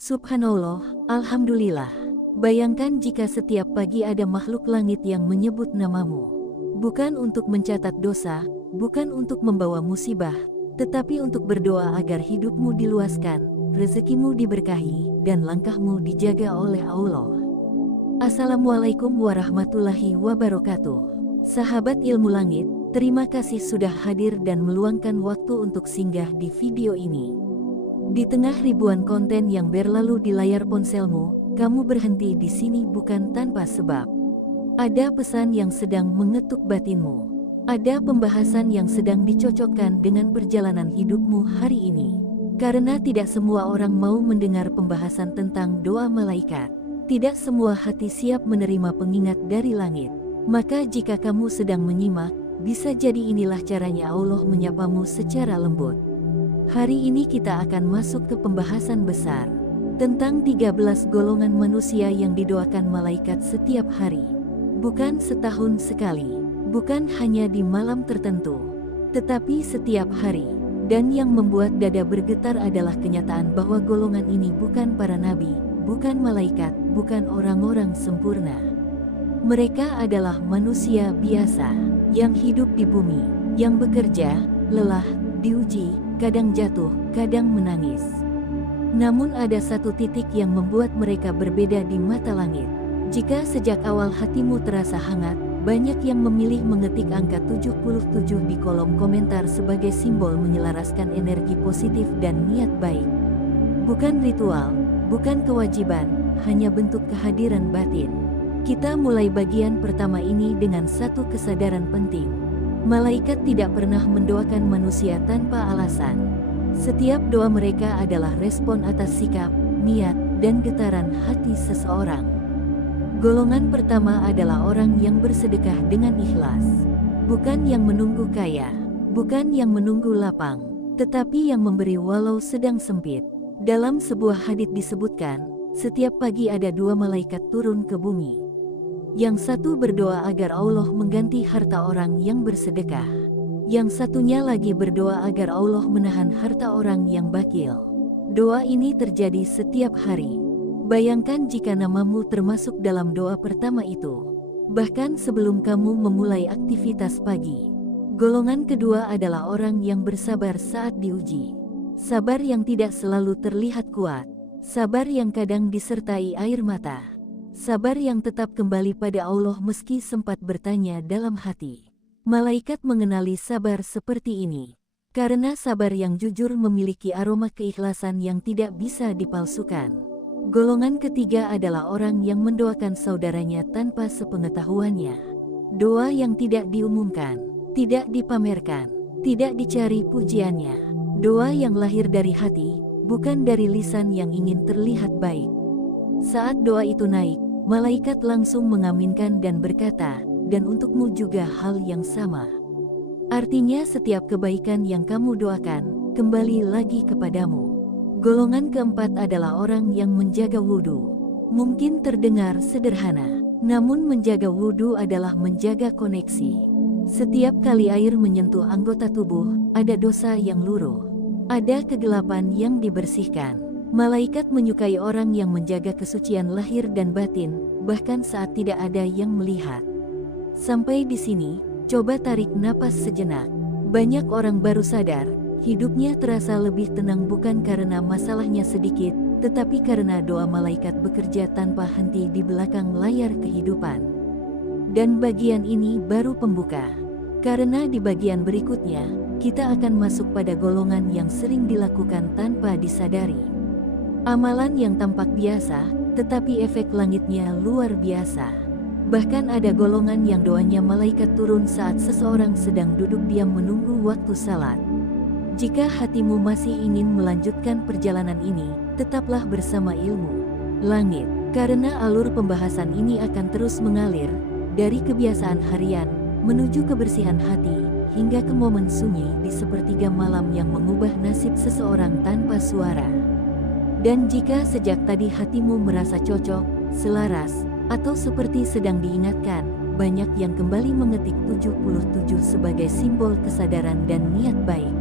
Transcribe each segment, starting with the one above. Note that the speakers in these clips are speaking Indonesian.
Subhanallah, Alhamdulillah. Bayangkan jika setiap pagi ada makhluk langit yang menyebut namamu. Bukan untuk mencatat dosa, bukan untuk membawa musibah, tetapi untuk berdoa agar hidupmu diluaskan, rezekimu diberkahi, dan langkahmu dijaga oleh Allah. Assalamualaikum warahmatullahi wabarakatuh. Sahabat ilmu langit, terima kasih sudah hadir dan meluangkan waktu untuk singgah di video ini. Di tengah ribuan konten yang berlalu di layar ponselmu, kamu berhenti di sini bukan tanpa sebab. Ada pesan yang sedang mengetuk batinmu. Ada pembahasan yang sedang dicocokkan dengan perjalanan hidupmu hari ini. Karena tidak semua orang mau mendengar pembahasan tentang doa malaikat. Tidak semua hati siap menerima pengingat dari langit. Maka jika kamu sedang menyimak, bisa jadi inilah caranya Allah menyapamu secara lembut. Hari ini kita akan masuk ke pembahasan besar tentang 13 golongan manusia yang didoakan malaikat setiap hari. Bukan setahun sekali, bukan hanya di malam tertentu, tetapi setiap hari. Dan yang membuat dada bergetar adalah kenyataan bahwa golongan ini bukan para nabi, bukan malaikat, bukan orang-orang sempurna. Mereka adalah manusia biasa yang hidup di bumi, yang bekerja, lelah, diuji, kadang jatuh, kadang menangis. Namun ada satu titik yang membuat mereka berbeda di mata langit. Jika sejak awal hatimu terasa hangat, banyak yang memilih mengetik angka 77 di kolom komentar sebagai simbol menyelaraskan energi positif dan niat baik. Bukan ritual, bukan kewajiban, hanya bentuk kehadiran batin. Kita mulai bagian pertama ini dengan satu kesadaran penting. Malaikat tidak pernah mendoakan manusia tanpa alasan. Setiap doa mereka adalah respon atas sikap, niat, dan getaran hati seseorang. Golongan pertama adalah orang yang bersedekah dengan ikhlas. Bukan yang menunggu kaya, bukan yang menunggu lapang, tetapi yang memberi walau sedang sempit. Dalam sebuah hadits disebutkan, setiap pagi ada dua malaikat turun ke bumi. Yang satu berdoa agar Allah mengganti harta orang yang bersedekah. Yang satunya lagi berdoa agar Allah menahan harta orang yang bakil. Doa ini terjadi setiap hari. Bayangkan jika namamu termasuk dalam doa pertama itu. Bahkan sebelum kamu memulai aktivitas pagi. Golongan kedua adalah orang yang bersabar saat diuji. Sabar yang tidak selalu terlihat kuat. Sabar yang kadang disertai air mata. Sabar yang tetap kembali pada Allah meski sempat bertanya dalam hati. Malaikat mengenali sabar seperti ini. Karena sabar yang jujur memiliki aroma keikhlasan yang tidak bisa dipalsukan. Golongan ketiga adalah orang yang mendoakan saudaranya tanpa sepengetahuannya. Doa yang tidak diumumkan, tidak dipamerkan, tidak dicari pujiannya. Doa yang lahir dari hati, bukan dari lisan yang ingin terlihat baik. Saat doa itu naik, malaikat langsung mengaminkan dan berkata, dan untukmu juga hal yang sama. Artinya setiap kebaikan yang kamu doakan, kembali lagi kepadamu. Golongan keempat adalah orang yang menjaga wudhu. Mungkin terdengar sederhana, namun menjaga wudhu adalah menjaga koneksi. Setiap kali air menyentuh anggota tubuh, ada dosa yang luruh. Ada kegelapan yang dibersihkan. Malaikat menyukai orang yang menjaga kesucian lahir dan batin, bahkan saat tidak ada yang melihat. Sampai di sini, coba tarik napas sejenak. Banyak orang baru sadar, hidupnya terasa lebih tenang bukan karena masalahnya sedikit, tetapi karena doa malaikat bekerja tanpa henti di belakang layar kehidupan. Dan bagian ini baru pembuka. Karena di bagian berikutnya, kita akan masuk pada golongan yang sering dilakukan tanpa disadari. Amalan yang tampak biasa, tetapi efek langitnya luar biasa. Bahkan ada golongan yang doanya malaikat turun saat seseorang sedang duduk diam menunggu waktu salat. Jika hatimu masih ingin melanjutkan perjalanan ini, tetaplah bersama ilmu langit. Karena alur pembahasan ini akan terus mengalir, dari kebiasaan harian, menuju kebersihan hati, hingga ke momen sunyi di sepertiga malam yang mengubah nasib seseorang tanpa suara. Dan jika sejak tadi hatimu merasa cocok, selaras, atau seperti sedang diingatkan, banyak yang kembali mengetik 77 sebagai simbol kesadaran dan niat baik.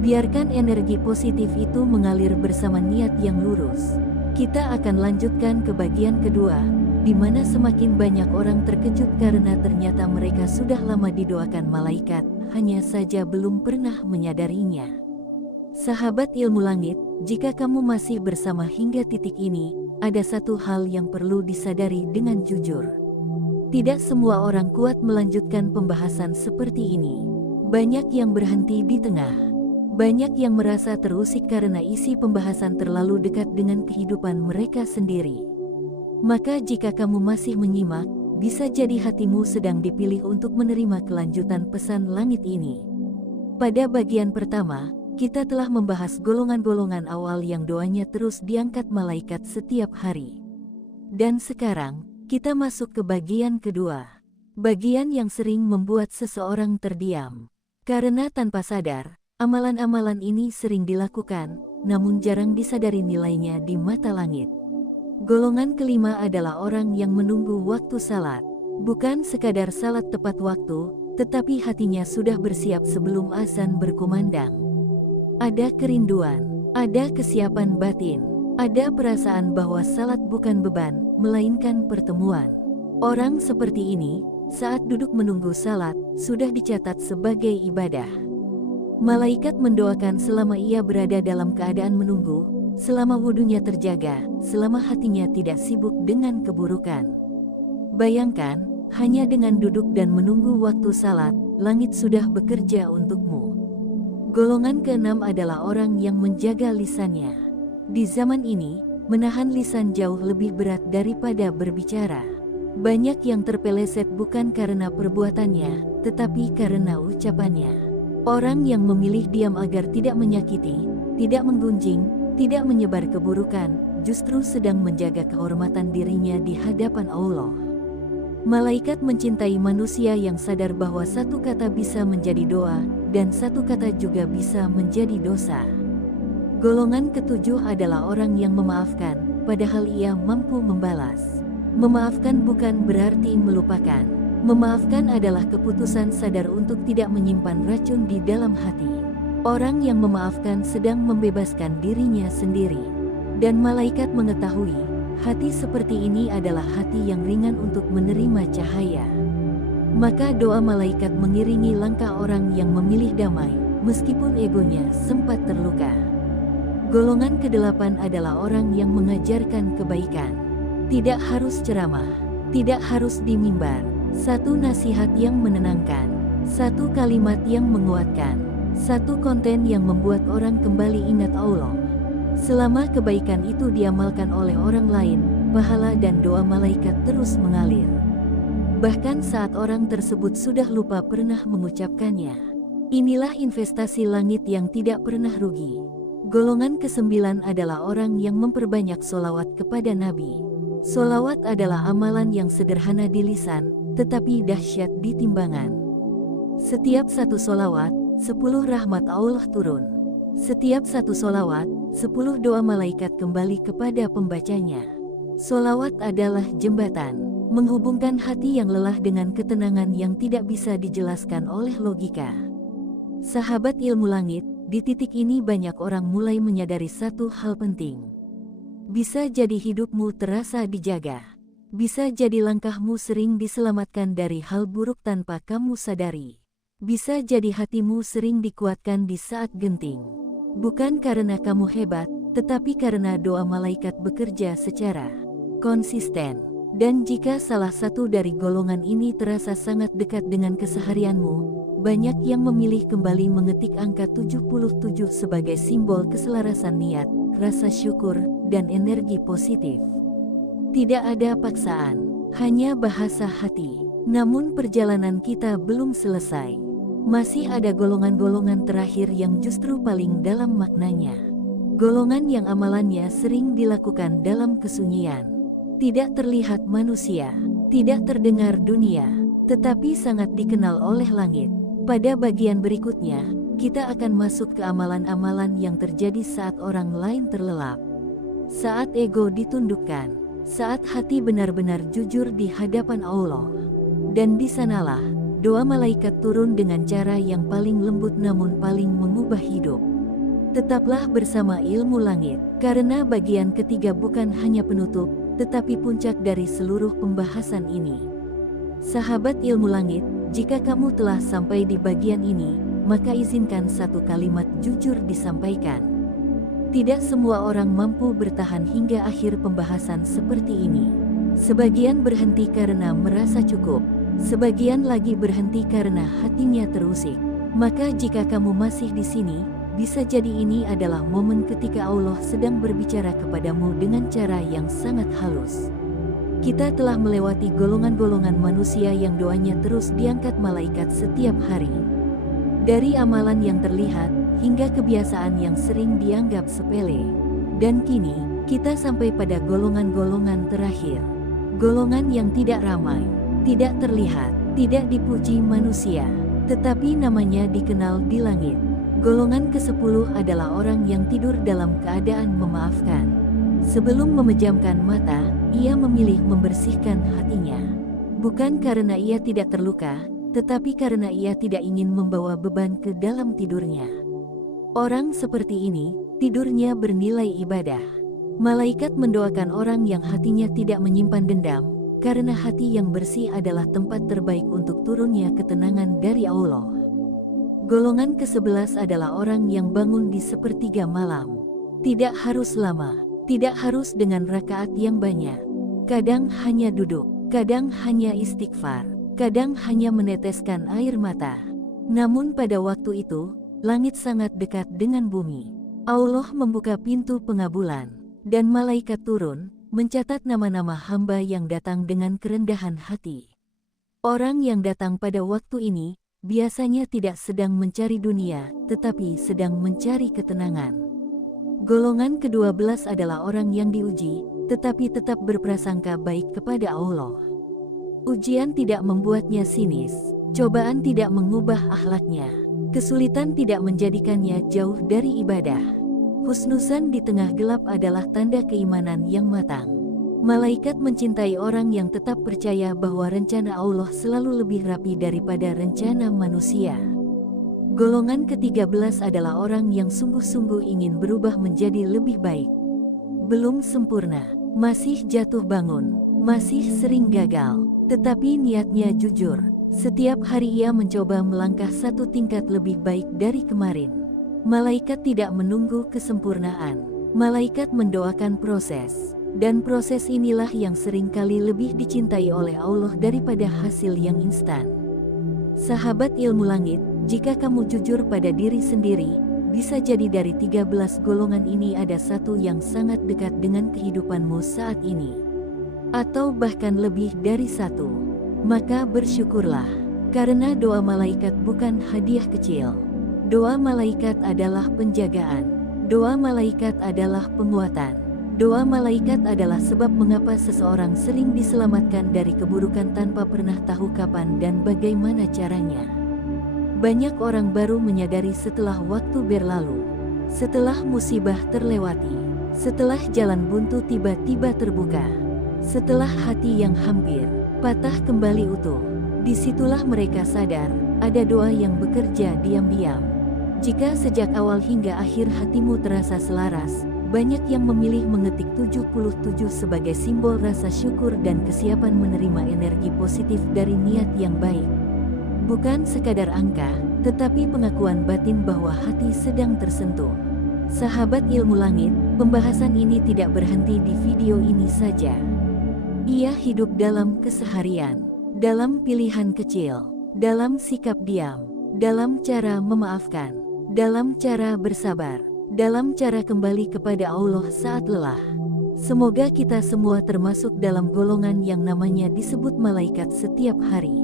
Biarkan energi positif itu mengalir bersama niat yang lurus. Kita akan lanjutkan ke bagian kedua, di mana semakin banyak orang terkejut karena ternyata mereka sudah lama didoakan malaikat, hanya saja belum pernah menyadarinya. Sahabat ilmu langit, jika kamu masih bersama hingga titik ini, ada satu hal yang perlu disadari dengan jujur. Tidak semua orang kuat melanjutkan pembahasan seperti ini. Banyak yang berhenti di tengah. Banyak yang merasa terusik karena isi pembahasan terlalu dekat dengan kehidupan mereka sendiri. Maka jika kamu masih menyimak, bisa jadi hatimu sedang dipilih untuk menerima kelanjutan pesan langit ini. Pada bagian pertama, kita telah membahas golongan-golongan awal yang doanya terus diangkat malaikat setiap hari. Dan sekarang, kita masuk ke bagian kedua. Bagian yang sering membuat seseorang terdiam. Karena tanpa sadar, amalan-amalan ini sering dilakukan, namun jarang disadari nilainya di mata langit. Golongan kelima adalah orang yang menunggu waktu salat. Bukan sekadar salat tepat waktu, tetapi hatinya sudah bersiap sebelum azan berkumandang. Ada kerinduan, ada kesiapan batin, ada perasaan bahwa salat bukan beban, melainkan pertemuan. Orang seperti ini, saat duduk menunggu salat, sudah dicatat sebagai ibadah. Malaikat mendoakan selama ia berada dalam keadaan menunggu, selama wudunya terjaga, selama hatinya tidak sibuk dengan keburukan. Bayangkan, hanya dengan duduk dan menunggu waktu salat, langit sudah bekerja untukmu. Golongan keenam adalah orang yang menjaga lisannya. Di zaman ini, menahan lisan jauh lebih berat daripada berbicara. Banyak yang terpeleset bukan karena perbuatannya, tetapi karena ucapannya. Orang yang memilih diam agar tidak menyakiti, tidak menggunjing, tidak menyebar keburukan, justru sedang menjaga kehormatan dirinya di hadapan Allah. Malaikat mencintai manusia yang sadar bahwa satu kata bisa menjadi doa, dan satu kata juga bisa menjadi dosa. Golongan ketujuh adalah orang yang memaafkan, padahal ia mampu membalas. Memaafkan bukan berarti melupakan. Memaafkan adalah keputusan sadar untuk tidak menyimpan racun di dalam hati. Orang yang memaafkan sedang membebaskan dirinya sendiri. Dan malaikat mengetahui, hati seperti ini adalah hati yang ringan untuk menerima cahaya. Maka doa malaikat mengiringi langkah orang yang memilih damai, meskipun egonya sempat terluka. Golongan kedelapan adalah orang yang mengajarkan kebaikan. Tidak harus ceramah, tidak harus di mimbar. Satu nasihat yang menenangkan, satu kalimat yang menguatkan, satu konten yang membuat orang kembali ingat Allah. Selama kebaikan itu diamalkan oleh orang lain, pahala dan doa malaikat terus mengalir. Bahkan saat orang tersebut sudah lupa pernah mengucapkannya. Inilah investasi langit yang tidak pernah rugi. Golongan kesembilan adalah orang yang memperbanyak solawat kepada Nabi. Solawat adalah amalan yang sederhana di lisan, tetapi dahsyat di timbangan. Setiap satu solawat, 10 rahmat Allah turun. Setiap satu solawat, 10 doa malaikat kembali kepada pembacanya. Solawat adalah jembatan, menghubungkan hati yang lelah dengan ketenangan yang tidak bisa dijelaskan oleh logika. Sahabat ilmu langit, di titik ini banyak orang mulai menyadari satu hal penting. Bisa jadi hidupmu terasa dijaga. Bisa jadi langkahmu sering diselamatkan dari hal buruk tanpa kamu sadari. Bisa jadi hatimu sering dikuatkan di saat genting. Bukan karena kamu hebat, tetapi karena doa malaikat bekerja secara konsisten. Dan jika salah satu dari golongan ini terasa sangat dekat dengan keseharianmu, banyak yang memilih kembali mengetik angka 77 sebagai simbol keselarasan niat, rasa syukur, dan energi positif. Tidak ada paksaan, hanya bahasa hati. Namun perjalanan kita belum selesai. Masih ada golongan-golongan terakhir yang justru paling dalam maknanya. Golongan yang amalannya sering dilakukan dalam kesunyian. Tidak terlihat manusia, tidak terdengar dunia, tetapi sangat dikenal oleh langit. Pada bagian berikutnya, kita akan masuk ke amalan-amalan yang terjadi saat orang lain terlelap. Saat ego ditundukkan, saat hati benar-benar jujur di hadapan Allah. Dan di sanalah, doa malaikat turun dengan cara yang paling lembut namun paling mengubah hidup. Tetaplah bersama ilmu langit, karena bagian ketiga bukan hanya penutup, tetapi puncak dari seluruh pembahasan ini. Sahabat ilmu langit, jika kamu telah sampai di bagian ini, maka izinkan satu kalimat jujur disampaikan. Tidak semua orang mampu bertahan hingga akhir pembahasan seperti ini. Sebagian berhenti karena merasa cukup, sebagian lagi berhenti karena hatinya terusik. Maka jika kamu masih di sini, bisa jadi ini adalah momen ketika Allah sedang berbicara kepadamu dengan cara yang sangat halus. Kita telah melewati golongan-golongan manusia yang doanya terus diangkat malaikat setiap hari. Dari amalan yang terlihat, hingga kebiasaan yang sering dianggap sepele. Dan kini, kita sampai pada golongan-golongan terakhir. Golongan yang tidak ramai, tidak terlihat, tidak dipuji manusia, tetapi namanya dikenal di langit. Golongan ke-10 adalah orang yang tidur dalam keadaan memaafkan. Sebelum memejamkan mata, ia memilih membersihkan hatinya. Bukan karena ia tidak terluka, tetapi karena ia tidak ingin membawa beban ke dalam tidurnya. Orang seperti ini, tidurnya bernilai ibadah. Malaikat mendoakan orang yang hatinya tidak menyimpan dendam, karena hati yang bersih adalah tempat terbaik untuk turunnya ketenangan dari Allah. Golongan ke-11 adalah orang yang bangun di sepertiga malam. Tidak harus lama, tidak harus dengan rakaat yang banyak. Kadang hanya duduk, kadang hanya istighfar, kadang hanya meneteskan air mata. Namun pada waktu itu, langit sangat dekat dengan bumi. Allah membuka pintu pengabulan, dan malaikat turun, mencatat nama-nama hamba yang datang dengan kerendahan hati. Orang yang datang pada waktu ini, biasanya tidak sedang mencari dunia, tetapi sedang mencari ketenangan. Golongan ke-12 adalah orang yang diuji, tetapi tetap berprasangka baik kepada Allah. Ujian tidak membuatnya sinis, cobaan tidak mengubah akhlaknya, kesulitan tidak menjadikannya jauh dari ibadah. Husnudzan di tengah gelap adalah tanda keimanan yang matang. Malaikat mencintai orang yang tetap percaya bahwa rencana Allah selalu lebih rapi daripada rencana manusia. Golongan ke-13 adalah orang yang sungguh-sungguh ingin berubah menjadi lebih baik. Belum sempurna, masih jatuh bangun, masih sering gagal, tetapi niatnya jujur. Setiap hari ia mencoba melangkah satu tingkat lebih baik dari kemarin. Malaikat tidak menunggu kesempurnaan. Malaikat mendoakan proses. Dan proses inilah yang seringkali lebih dicintai oleh Allah daripada hasil yang instan. Sahabat ilmu langit, jika kamu jujur pada diri sendiri, bisa jadi dari 13 golongan ini ada satu yang sangat dekat dengan kehidupanmu saat ini. Atau bahkan lebih dari satu. Maka bersyukurlah, karena doa malaikat bukan hadiah kecil. Doa malaikat adalah penjagaan. Doa malaikat adalah penguatan. Doa malaikat adalah sebab mengapa seseorang sering diselamatkan dari keburukan tanpa pernah tahu kapan dan bagaimana caranya. Banyak orang baru menyadari setelah waktu berlalu, setelah musibah terlewati, setelah jalan buntu tiba-tiba terbuka, setelah hati yang hampir patah kembali utuh. Disitulah mereka sadar, ada doa yang bekerja diam-diam. Jika sejak awal hingga akhir hatimu terasa selaras, banyak yang memilih mengetik 77 sebagai simbol rasa syukur dan kesiapan menerima energi positif dari niat yang baik. Bukan sekadar angka, tetapi pengakuan batin bahwa hati sedang tersentuh. Sahabat ilmu langit, pembahasan ini tidak berhenti di video ini saja. Ia hidup dalam keseharian, dalam pilihan kecil, dalam sikap diam, dalam cara memaafkan, dalam cara bersabar, dalam cara kembali kepada Allah saat lelah. Semoga kita semua termasuk dalam golongan yang namanya disebut malaikat setiap hari.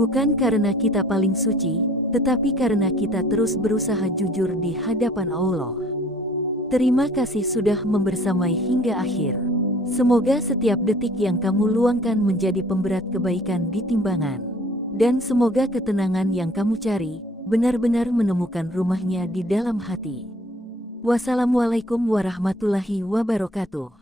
Bukan karena kita paling suci, tetapi karena kita terus berusaha jujur di hadapan Allah. Terima kasih sudah membersamai hingga akhir. Semoga setiap detik yang kamu luangkan menjadi pemberat kebaikan di timbangan. Dan semoga ketenangan yang kamu cari, benar-benar menemukan rumahnya di dalam hati. Wassalamualaikum warahmatullahi wabarakatuh.